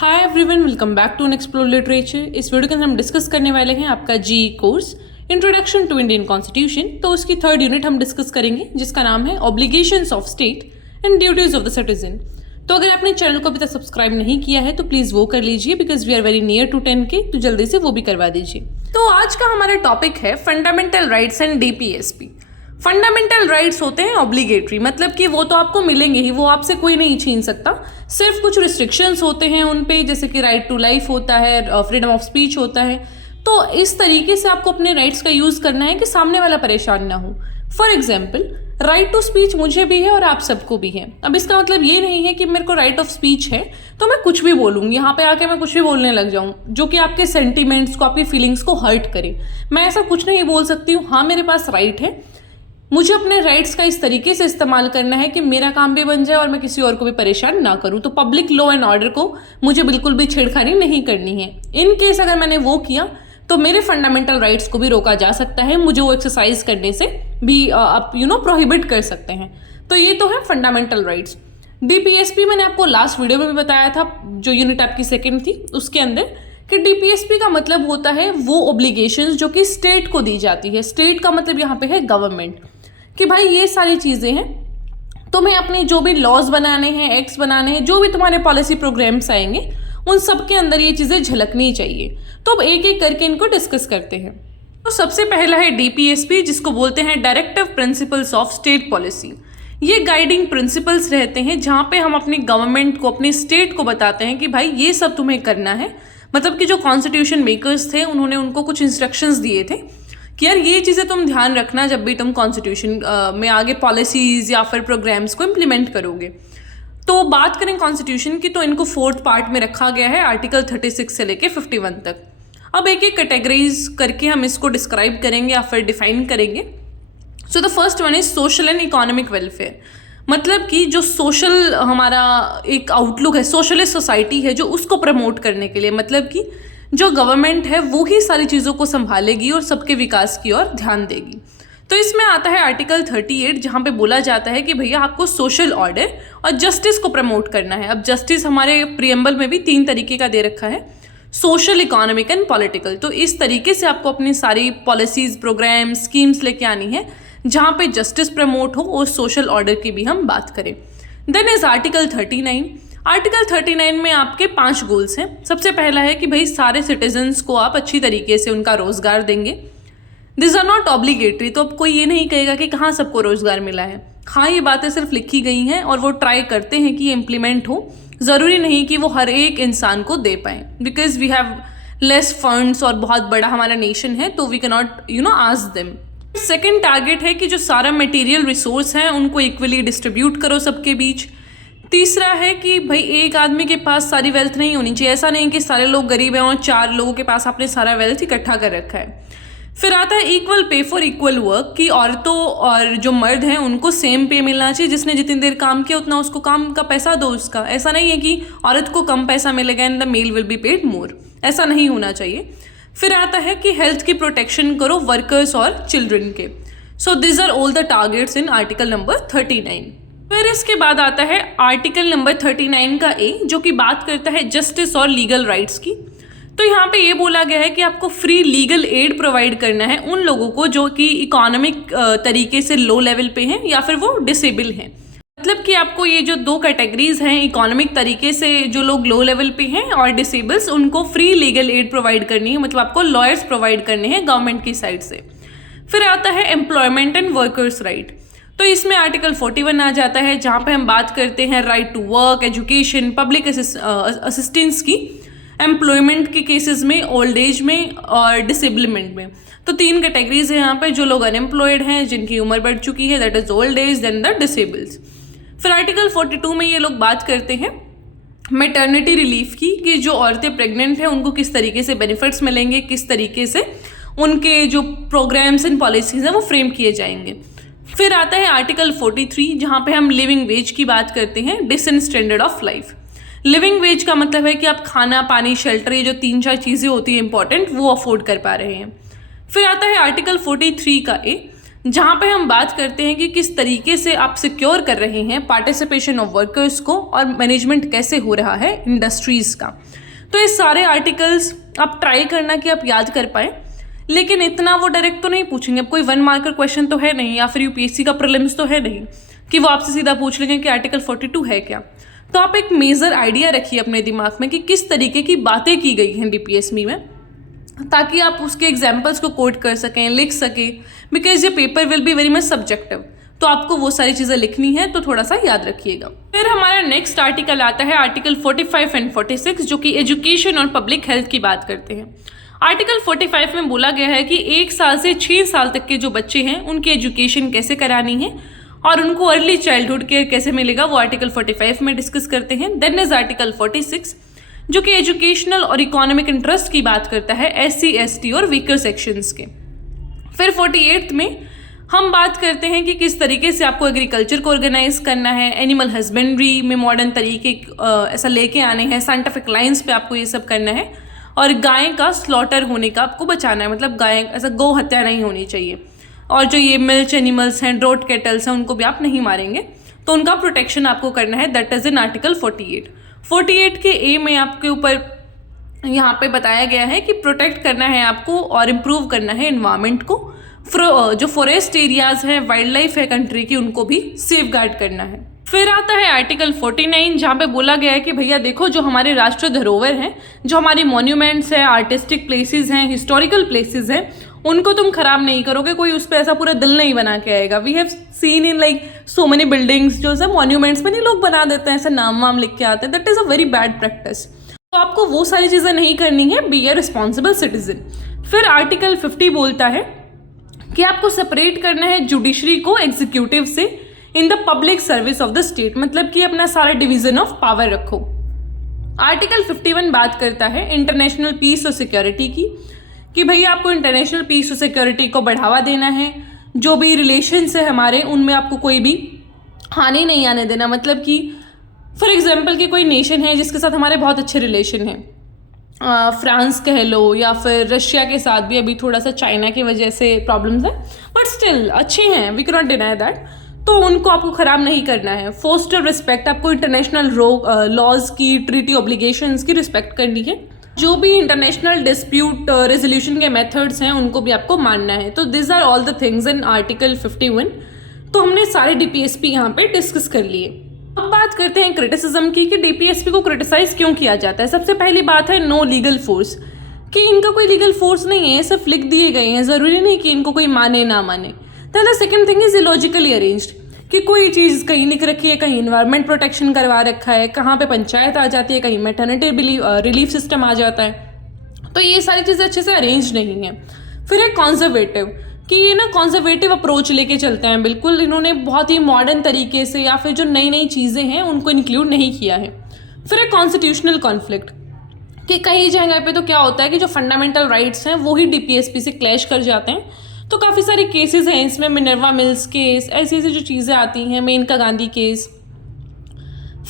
Hi everyone, welcome back to explore literature. इस video के अंदर हम डिस्कस करने वाले हैं आपका GE course introduction to Indian constitution. तो उसकी थर्ड यूनिट हम डिस्कस करेंगे जिसका नाम है obligations of state and duties of the citizen. तो अगर आपने चैनल को अभी तक सब्सक्राइब नहीं किया है तो प्लीज़ वो कर लीजिए because we are very near to 10K, तो जल्दी से वो भी करवा दीजिए। तो आज का हमारा टॉपिक है fundamental rights and DPSP. Fundamental rights होते हैं ऑब्लिगेटरी, मतलब कि वो तो आपको मिलेंगे ही, वो आपसे कोई नहीं छीन सकता। सिर्फ कुछ रिस्ट्रिक्शंस होते हैं उन पे, जैसे कि राइट टू लाइफ होता है, फ्रीडम ऑफ स्पीच होता है। तो इस तरीके से आपको अपने राइट्स का यूज़ करना है कि सामने वाला परेशान ना हो। For example, right to speech मुझे भी है और आप सबको भी है। अब इसका मतलब ये नहीं है कि मेरे को राइट ऑफ स्पीच है तो मैं कुछ भी बोलूँगी, यहाँ पे आके मैं कुछ भी बोलने लग जाऊँ जो कि आपके सेंटिमेंट्स को, आपकी फीलिंग्स को हर्ट करे। मैं ऐसा कुछ नहीं बोल सकती हूँ। हाँ, मेरे पास राइट है, मुझे अपने राइट्स का इस तरीके से इस्तेमाल करना है कि मेरा काम भी बन जाए और मैं किसी और को भी परेशान ना करूं। तो पब्लिक लॉ एंड ऑर्डर को मुझे बिल्कुल भी छेड़खानी नहीं करनी है। इन केस अगर मैंने वो किया तो मेरे फंडामेंटल राइट्स को भी रोका जा सकता है, मुझे वो एक्सरसाइज करने से भी आप प्रोहिबिट कर सकते हैं। तो ये तो है फंडामेंटल राइट्स। डीपीएसपी मैंने आपको लास्ट वीडियो में भी बताया था, जो यूनिट आपकी सेकेंड थी उसके अंदर, कि डीपीएसपी का मतलब होता है वो ऑब्लिगेशंस जो कि स्टेट को दी जाती है। स्टेट का मतलब यहाँ पे है गवर्नमेंट, कि भाई ये सारी चीज़ें हैं, तुम्हें अपने जो भी लॉज बनाने हैं, एक्ट्स बनाने हैं, जो भी तुम्हारे पॉलिसी प्रोग्राम्स आएंगे उन सब के अंदर ये चीज़ें झलकनी चाहिए। तो अब एक एक करके इनको डिस्कस करते हैं। तो सबसे पहला है डीपीएसपी, जिसको बोलते हैं directive principles of state policy. ये गाइडिंग प्रिंसिपल्स रहते हैं जहाँ पे हम अपनी गवर्नमेंट को, अपनी स्टेट को बताते हैं कि भाई ये सब तुम्हें करना है। मतलब कि जो कॉन्स्टिट्यूशन मेकर्स थे उन्होंने उनको कुछ इंस्ट्रक्शंस दिए थे कि यार ये चीज़ें तुम ध्यान रखना जब भी तुम कॉन्स्टिट्यूशन में आगे पॉलिसीज़ या फिर प्रोग्राम्स को इम्प्लीमेंट करोगे। तो बात करें कॉन्स्टिट्यूशन की तो इनको 4th पार्ट में रखा गया है, आर्टिकल 36 से लेके 51 तक। अब एक एक कैटेगरीज करके हम इसको डिस्क्राइब करेंगे या फिर डिफाइन करेंगे। So the first one is social and economic welfare. मतलब कि जो सोशल हमारा एक आउटलुक है, सोशलिस्ट सोसाइटी है, जो उसको प्रमोट करने के लिए, मतलब कि जो गवर्नमेंट है वो ही सारी चीज़ों को संभालेगी और सबके विकास की ओर ध्यान देगी। तो इसमें आता है आर्टिकल 38, जहाँ पे बोला जाता है कि भैया आपको सोशल ऑर्डर और जस्टिस को प्रमोट करना है। अब जस्टिस हमारे प्रियम्बल में भी 3 तरीके का दे रखा है, सोशल, इकोनॉमिक एंड पॉलिटिकल। तो इस तरीके से आपको अपनी सारी पॉलिसीज, प्रोग्राम, स्कीम्स लेके आनी है जहाँ पे जस्टिस प्रमोट हो और सोशल ऑर्डर की भी हम बात करें। Then is article 39। आर्टिकल 39 में आपके 5 गोल्स हैं। सबसे पहला है कि भाई सारे सिटीजन्स को आप अच्छी तरीके से उनका रोजगार देंगे। दिस आर नॉट ऑब्लिगेटरी, तो अब कोई ये नहीं कहेगा कि कहाँ सबको रोजगार मिला है। हाँ, ये बातें सिर्फ लिखी गई हैं और वो ट्राई करते हैं कि ये इम्प्लीमेंट हो। ज़रूरी नहीं कि वो हर एक इंसान को दे पाएँ, because we have less funds और बहुत बड़ा हमारा नेशन है, तो we can not ask them. Second target है कि जो सारा मटेरियल रिसोर्स हैं उनको इक्वली डिस्ट्रीब्यूट करो सबके बीच। तीसरा है कि भाई एक आदमी के पास सारी वेल्थ नहीं होनी चाहिए। ऐसा नहीं कि सारे लोग गरीब हैं और 4 लोगों के पास आपने सारा वेल्थ इकट्ठा कर रखा है। फिर आता है equal pay for equal work, कि औरतों और जो मर्द हैं उनको सेम पे मिलना चाहिए। जिसने जितनी देर काम किया उतना उसको काम का पैसा दो उसका। ऐसा नहीं है कि औरत को कम पैसा मिलेगा and the male will be paid more, ऐसा नहीं होना चाहिए। फिर आता है कि हेल्थ की प्रोटेक्शन करो वर्कर्स और चिल्ड्रन के। So this are all the targets in article number 39। फिर इसके बाद आता है आर्टिकल नंबर 39 का ए, जो कि बात करता है जस्टिस और लीगल राइट्स की। तो यहाँ पे ये बोला गया है कि आपको फ्री लीगल एड प्रोवाइड करना है उन लोगों को जो कि इकोनॉमिक तरीके से लो लेवल पे हैं या फिर वो डिसेबल हैं। मतलब कि आपको ये जो 2 कैटेगरीज हैं, इकोनॉमिक तरीके से जो लोग लो लेवल पे हैं और डिसेबल्स, उनको फ्री लीगल एड प्रोवाइड करनी है। मतलब आपको लॉयर्स प्रोवाइड करने हैं गवर्नमेंट की साइड से। फिर आता है एम्प्लॉयमेंट एंड वर्कर्स राइट। तो इसमें आर्टिकल 41 आ जाता है, जहाँ पे हम बात करते हैं right to work, education, public assistance की, एम्प्लॉयमेंट के केसेस में, ओल्ड एज में और डिसेबलमेंट में। तो 3 कैटेगरीज है यहाँ पे, जो लोग अनएम्प्लॉयड हैं, जिनकी उम्र बढ़ चुकी है, that is old age, then the disables. फिर आर्टिकल 42 में ये लोग बात करते हैं मैटरनिटी रिलीफ की, कि जो औरतें प्रेग्नेंट हैं उनको किस तरीके से बेनिफिट्स मिलेंगे, किस तरीके से उनके जो प्रोग्राम्स एंड पॉलिसीज हैं वो फ्रेम किए जाएंगे। फिर आता है आर्टिकल 43, जहाँ पे हम लिविंग वेज की बात करते हैं, decent standard of life. Living wage का मतलब है कि आप खाना, पानी, शेल्टर, ये जो 3-4 चीज़ें होती हैं इंपॉर्टेंट, वो अफोर्ड कर पा रहे हैं। फिर आता है आर्टिकल 43 का ए, जहाँ पे हम बात करते हैं कि किस तरीके से आप सिक्योर कर रहे हैं पार्टिसिपेशन ऑफ वर्कर्स को और मैनेजमेंट कैसे हो रहा है इंडस्ट्रीज़ का। तो ये सारे आर्टिकल्स आप ट्राई करना कि आप याद कर पाएँ, लेकिन इतना वो डायरेक्ट तो नहीं पूछेंगे। अब कोई 1 मार्कर क्वेश्चन तो है नहीं, या फिर यूपीएससी का प्रीलिम्स तो है नहीं कि वो आपसे सीधा पूछ लेंगे कि आर्टिकल 42 है क्या। तो आप एक मेजर आइडिया रखिए अपने दिमाग में कि किस तरीके की बातें की गई हैं डीपीएसपी में, ताकि आप उसके एग्जाम्पल्स को कोट कर सकें, लिख सकें, बिकॉज ये paper will be very much subjective. तो आपको वो सारी चीज़ें लिखनी है, तो थोड़ा सा याद रखिएगा। फिर हमारा नेक्स्ट आर्टिकल आता है आर्टिकल 45 एंड 46, जो कि एजुकेशन और पब्लिक हेल्थ की बात करते हैं। आर्टिकल 45 में बोला गया है कि 1 साल से 6 साल तक के जो बच्चे हैं उनकी एजुकेशन कैसे करानी है और उनको अर्ली चाइल्डहुड केयर कैसे मिलेगा, वो आर्टिकल 45 में डिस्कस करते हैं। देन इज आर्टिकल 46 जो कि एजुकेशनल और इकोनॉमिक इंटरेस्ट की बात करता है SC ST और वीकर सेक्शंस के। फिर 48 में हम बात करते हैं कि किस तरीके से आपको एग्रीकल्चर को ऑर्गेनाइज करना है, एनिमल हस्बेंड्री में मॉडर्न तरीके ऐसा लेके आने हैं, साइंटिफिक लाइंस पे आपको ये सब करना है, और गाय का स्लॉटर होने का आपको बचाना है, मतलब गाय ऐसा गौ हत्या नहीं होनी चाहिए। और जो ये मिल्च एनिमल्स हैं, ड्रोट कैटल्स हैं, उनको भी आप नहीं मारेंगे, तो उनका प्रोटेक्शन आपको करना है। That is in article 48। 48 के ए में आपके ऊपर यहाँ पे बताया गया है कि प्रोटेक्ट करना है आपको और इम्प्रूव करना है एनवायरनमेंट को। जो फॉरेस्ट एरियाज हैं, वाइल्ड लाइफ है कंट्री की, उनको भी सेफ गार्ड करना है। फिर आता है आर्टिकल 49, जहाँ पे बोला गया है कि भैया देखो, जो हमारे राष्ट्र धरोहर हैं, जो हमारी मॉन्यूमेंट्स हैं, आर्टिस्टिक प्लेसेस हैं, हिस्टोरिकल प्लेसेस हैं, उनको तुम खराब नहीं करोगे। कोई उस पर ऐसा पूरा दिल नहीं बना के आएगा। We have seen in like so many buildings जो सब मॉन्यूमेंट्स में नहीं लोग बना देते हैं, ऐसे नाम वाम लिख के आते हैं। That is a very bad practice. तो आपको वो सारी चीज़ें नहीं करनी है। Be a responsible citizen. फिर आर्टिकल 50 बोलता है कि आपको सेपरेट करना है जुडिशरी को एग्जीक्यूटिव से in the public service of the state, मतलब कि अपना सारा डिवीजन ऑफ पावर रखो। आर्टिकल 51 बात करता है इंटरनेशनल पीस और सिक्योरिटी की, कि भैया आपको इंटरनेशनल पीस और सिक्योरिटी को बढ़ावा देना है। जो भी रिलेशंस है हमारे, उनमें आपको कोई भी हानि नहीं आने देना। मतलब कि फॉर एग्जांपल कि कोई नेशन है जिसके साथ हमारे बहुत अच्छे रिलेशन हैं, फ्रांस कह लो, या फिर रशिया के साथ भी अभी थोड़ा सा चाइना की वजह से प्रॉब्लम्स है, बट स्टिल अच्छे हैं, we can not deny that. तो उनको आपको ख़राब नहीं करना है। फोस्टर रिस्पेक्ट, आपको इंटरनेशनल लॉज की, ट्रीटी ऑब्लिगेशंस की रिस्पेक्ट करनी है। जो भी इंटरनेशनल डिस्प्यूट रेजोल्यूशन के मेथड्स हैं, उनको भी आपको मानना है। तो this are all the things in article 51। तो हमने सारे डीपीएसपी यहाँ पे डिस्कस कर लिए। अब बात करते हैं क्रिटिसिज्म की, कि डीपीएसपी को क्रिटिसाइज क्यों किया जाता है। सबसे पहली बात है नो लीगल फोर्स, कि इनका कोई लीगल फोर्स नहीं है, सिर्फ लिख दिए गए हैं, ज़रूरी नहीं कि इनको कोई माने ना माने। Then the second thing is illogically arranged, कि कोई चीज़ कहीं लिख रखी है, कहीं इन्वायरमेंट प्रोटेक्शन करवा रखा है, कहाँ पे पंचायत आ जाती है, कहीं मैटरनिटी रिलीफ सिस्टम आ जाता है। तो ये सारी चीज़ें अच्छे से अरेंज नहीं है। फिर है कॉन्जर्वेटिव, कि ये ना कॉन्जर्वेटिव अप्रोच लेके चलते हैं बिल्कुल। इन्होंने बहुत ही मॉडर्न तरीके से या फिर जो नई नई चीज़ें हैं उनको इंक्लूड नहीं किया है। फिर है कॉन्स्टिट्यूशनल कॉन्फ्लिक्ट, कि कई जगह पे तो क्या होता है कि जो फंडामेंटल राइट्स हैं वो ही डीपीएसपी से क्लैश कर जाते हैं। तो काफ़ी सारे केसेस हैं इसमें, मिनर्वा मिल्स केस, ऐसी ऐसी जो चीज़ें आती हैं, मेनका गांधी केस,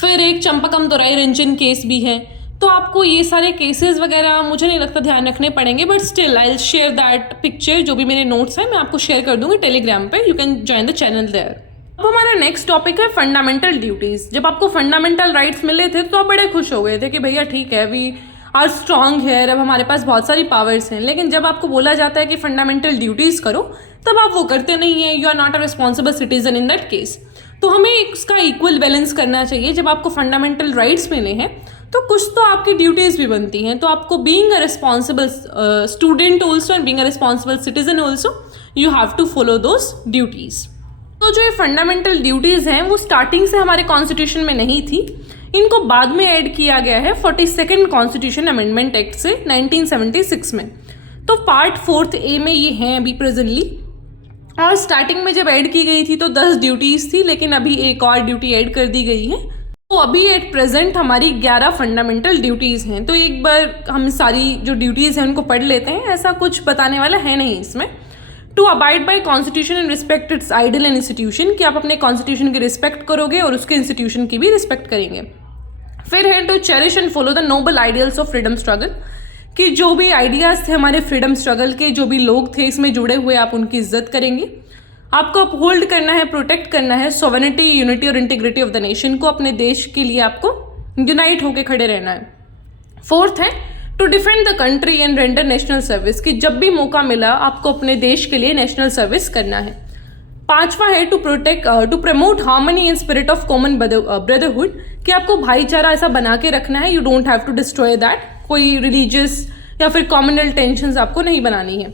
फिर एक चंपकम दोराई रंजन केस भी है। तो आपको ये सारे केसेस वगैरह मुझे नहीं लगता ध्यान रखने पड़ेंगे, but still I will share that picture. जो भी मेरे नोट्स हैं मैं आपको शेयर कर दूंगी टेलीग्राम पे, you can join the channel there. अब हमारा नेक्स्ट टॉपिक है फंडामेंटल ड्यूटीज़। जब आपको फंडामेंटल राइट्स मिले थे तो आप बड़े खुश हो गए थे कि भैया ठीक है, वी आर स्ट्रॉन्ग है, अब हमारे पास बहुत सारी पावर्स हैं। लेकिन जब आपको बोला जाता है कि फंडामेंटल ड्यूटीज़ करो, तब आप वो करते नहीं हैं। You are not a responsible citizen in that case. तो हमें इसका इक्वल बैलेंस करना चाहिए। जब आपको फंडामेंटल राइट्स मिले हैं तो कुछ तो आपकी ड्यूटीज़ भी बनती हैं। तो आपको being a responsible student also and being a responsible citizen also, you have to follow those duties. तो जो ये फंडामेंटल ड्यूटीज़ हैं वो स्टार्टिंग से हमारे कॉन्स्टिट्यूशन में नहीं थी, इनको बाद में ऐड किया गया है 42nd कॉन्स्टिट्यूशन अमेंडमेंट एक्ट से 1976 में। तो पार्ट 4th ए में ये हैं अभी प्रेजेंटली। और स्टार्टिंग में जब ऐड की गई थी तो 10 ड्यूटीज़ थी, लेकिन अभी एक और ड्यूटी ऐड कर दी गई है। तो अभी एट प्रेजेंट हमारी 11 फंडामेंटल ड्यूटीज़ हैं। तो एक बार हम सारी जो ड्यूटीज़ हैं उनको पढ़ लेते हैं, ऐसा कुछ बताने वाला है नहीं इसमें। To abide by constitution and respect its ideal and institution, कि आप अपने कॉन्स्टिट्यूशन की रिस्पेक्ट करोगे और उसके इंस्टीट्यूशन की भी रिस्पेक्ट करेंगे। फिर है to cherish and follow the noble ideals of freedom struggle, कि जो भी आइडियाज़ थे हमारे फ्रीडम स्ट्रगल के, जो भी लोग थे इसमें जुड़े हुए, आप उनकी इज्जत करेंगे। आपको अपहोल्ड करना है, प्रोटेक्ट करना है सोवेरेनिटी, यूनिटी और इंटीग्रिटी ऑफ द नेशन को। अपने देश के लिए आपको यूनाइट होकर खड़े रहना है। फोर्थ है to defend the country and render national service, कि जब भी मौका मिला आपको अपने देश के लिए नेशनल सर्विस करना है। पांचवा है to promote harmony and spirit of common brotherhood, कि आपको भाईचारा ऐसा बना के रखना है, you don't have to destroy that, कोई रिलीजियस या फिर कॉम्युनल टेंशंस आपको नहीं बनानी है।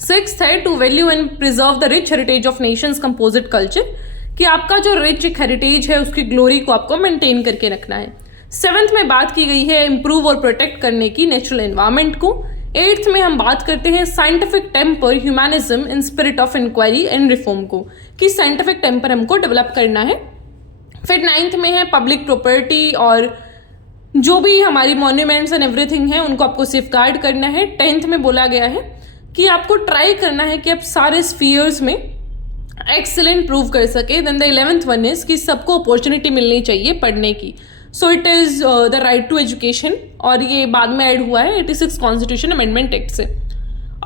सिक्स्थ है to value and preserve the rich heritage of nation's composite culture, कि आपका जो रिच एक हेरिटेज है उसकी ग्लोरी को आपको मेंटेन करके रखना है। सेवंथ में बात की गई है इम्प्रूव और प्रोटेक्ट करने की नेचुरल एनवायरनमेंट को। एट्थ में हम बात करते हैं scientific temper, humanism and spirit of inquiry and reform को, कि साइंटिफिक टेम्पर हमको डेवलप करना है। फिर नाइन्थ में है पब्लिक प्रॉपर्टी और जो भी हमारी मॉन्यूमेंट्स एंड एवरीथिंग है उनको आपको सेफगार्ड करना है। 10th में बोला गया है कि आपको ट्राई करना है कि आप सारे स्फीयर्स में एक्सीलेंट प्रूव कर सके। Then the 11th one is कि सबको अपॉर्चुनिटी मिलनी चाहिए पढ़ने की, so it is the right to education, और ये बाद में ऐड हुआ है 86 कॉन्स्टिट्यूशन अमेंडमेंट एक्ट से।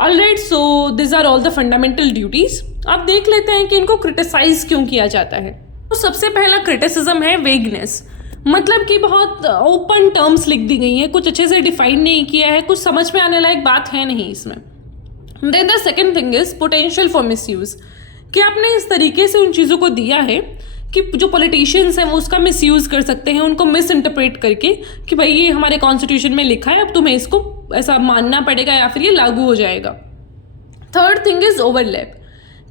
Alright, so this are all the fundamental duties. अब देख लेते हैं कि इनको क्रिटिसाइज क्यों किया जाता है। तो सबसे पहला क्रिटिसिज्म है वेगनेस, मतलब कि बहुत ओपन टर्म्स लिख दी गई हैं, कुछ अच्छे से डिफाइन नहीं किया है, कुछ समझ में आने लायक बात है नहीं इसमें। Then the second thing is potential for misuse, कि आपने इस तरीके से उन चीज़ों को दिया है कि जो पॉलिटिशियंस हैं वो उसका मिसयूज़ कर सकते हैं, उनको मिस इंटरप्रेट करके कि भाई ये हमारे कॉन्स्टिट्यूशन में लिखा है, अब तुम्हें इसको ऐसा मानना पड़ेगा या फिर ये लागू हो जाएगा। थर्ड थिंग इज ओवरलैप,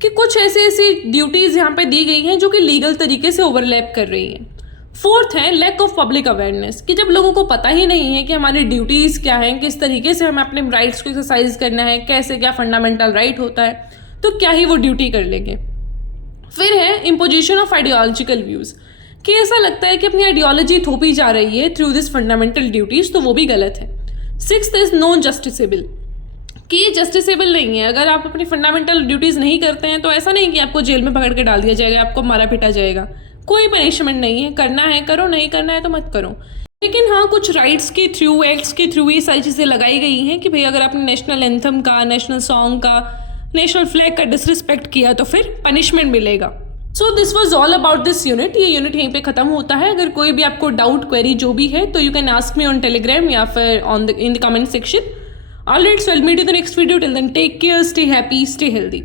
कि कुछ ऐसी ड्यूटीज़ यहाँ पे दी गई हैं जो कि लीगल तरीके से ओवरलैप कर रही हैं। फोर्थ है लैक ऑफ पब्लिक अवेयरनेस, कि जब लोगों को पता ही नहीं है कि हमारी ड्यूटीज़ क्या हैं, किस तरीके से हमें अपने राइट्स को एक्सरसाइज करना है, कैसे क्या फंडामेंटल राइट होता है, तो क्या ही वो ड्यूटी कर लेंगे। फिर है इम्पोजिशन ऑफ आइडियोलॉजिकल व्यूज़, कि ऐसा लगता है कि अपनी आइडियोलॉजी थोपी जा रही है थ्रू दिस फंडामेंटल ड्यूटीज़, तो वो भी गलत है। सिक्स्थ इज नॉन जस्टिसेबल, कि ये जस्टिसेबल नहीं है। अगर आप अपनी फंडामेंटल ड्यूटीज़ नहीं करते हैं तो ऐसा नहीं कि आपको जेल में पकड़ के डाल दिया जाएगा, आपको मारा पीटा जाएगा, कोई पनिशमेंट नहीं है। करना है करो, नहीं करना है तो मत करो। लेकिन हाँ, कुछ राइट्स के थ्रू, एक्ट्स के थ्रू ये सारी चीज़ें लगाई गई हैं कि भाई अगर आपने नेशनल एंथम का, नेशनल सॉन्ग का, नेशनल फ्लैग का डिसरिस्पेक्ट किया तो फिर पनिशमेंट मिलेगा। So this was all about this unit. ये यूनिट यहीं पे खत्म होता है। अगर कोई भी आपको डाउट, क्वेरी जो भी है तो you can ask me on Telegram या फिर in the comment section. Alright, so I will meet you in the next video. Till then take care, stay happy, stay healthy.